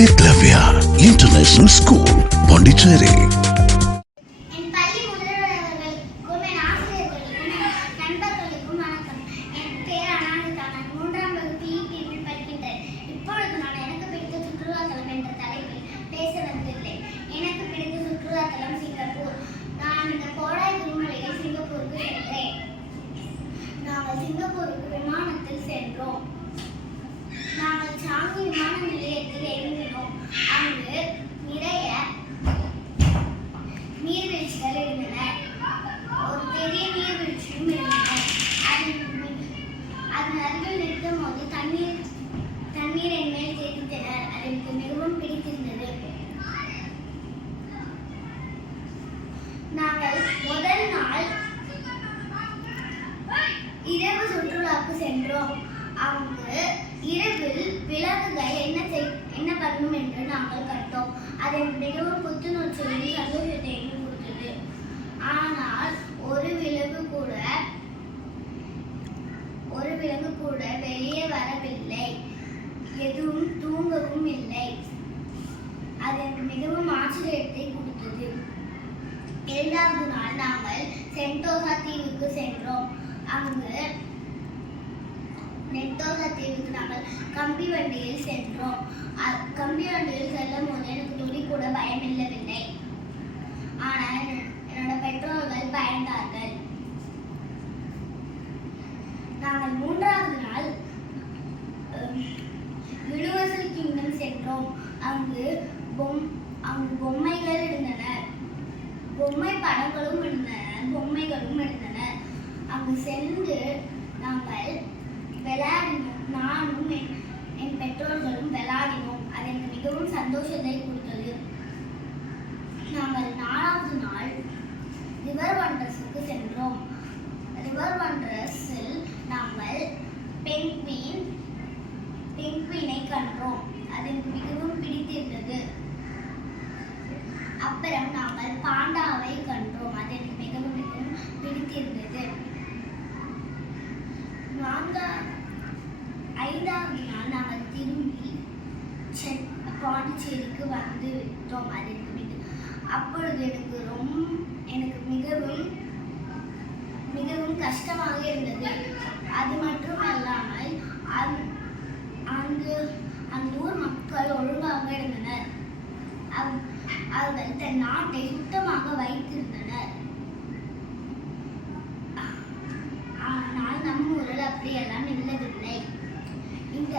ஏக்லவ்யா international school Pondicherry சிங்கப்பூருக்கு சென்றேன். நாங்கள் சிங்கப்பூருக்கு விமானத்தில் சென்றோம். நாங்கள் விமான நிலையத்தில் இறங்கினோம் அங்கு நிறைய நீர்வீழ்ச்சிகள் இருந்தன ஒரு பெரிய நீர்வீழ்ச்சியும் இருந்தன அதன் அதன் அருகில் நிற்கும் போது தண்ணீர் தண்ணீர் என் மேல் தெளித்தனர் அது எனக்கு மிகவும் பிடித்திருந்தது நாங்கள் முதல் நாள் இரவு சுற்றுலாவுக்கு சென்றோம். என்ன என்று நாங்கள் கண்டோம் அதன் மிகவும் புத்துணர்ச்சியையும் சந்தோஷத்தையும் கொடுத்தது. ஆனால் ஒரு விலங்கு கூட ஒரு விலங்கு கூட வெளியே வரவில்லை. எதுவும் தூங்கவும் இல்லை. அது எனக்கு மிகவும் ஆச்சரியத்தை கொடுத்தது. இரண்டாவது நாள் நாங்கள் சென்டோசா தீவுக்கு சென்றோம். அங்கு நெட்டோசா தீவுக்கு நாங்கள் கம்பி வண்டியில் சென்றோம் அ- கம்பி வண்டியில் செல்லும் போது எனக்கு துளி கூட பயம் ஆனால் என்னோட பெற்றோர்கள் பயந்தார்கள். நாங்கள் மூன்றாவது நாள் யூனிவர்சல் கிங்டம் சென்றோம். அங்கு பொம் அங்கு பொம்மைகள் இருந்தன. பொம்மை படங்களும் இருந்தன பொம்மைகளும் இருந்தன. அங்கு சென்று நாங்கள் விளையாடினோம். நானும் என் என் பெற்றோர்களும் விளையாடினோம். அது எனக்கு மிகவும் சந்தோஷத்தை கொடுத்தது நாங்கள் நாலாவது நாள் ரிவர் வண்டர்ஸுக்கு சென்றோம் ரிவர் வண்டர்ஸில் நாங்கள் பென்குயின் பென்குயினை கண்டோம் அது எனக்கு மிகவும் பிடித்திருந்தது அப்புறம் நாங்கள் பாண்டாவை கண்டோம். அது எனக்கு மிகவும் மிகவும் பிடித்திருந்தது. நான்கா ஐந்தாவது நாள் நாங்கள் திரும்பி சென் பாண்டிச்சேரிக்கு வந்து விட்டோம் அது எனக்கு மிக அப்பொழுது எனக்கு ரொம்ப அவர்கள் தன் நாட்டை சுத்தமாக வைத்திருந்தனர். ஆனால் நம் ஊரில் அப்படியெல்லாம் இல்லவில்லை இந்த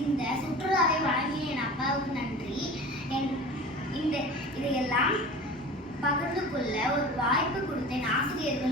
இந்த சுற்றுலாவை வழங்கிய என் அப்பாவுக்கு நன்றி. என் இந்த இதையெல்லாம் பகிர்ந்து கொள்ள ஒரு வாய்ப்பு கொடுத்தேன். ஆசிரியர்கள்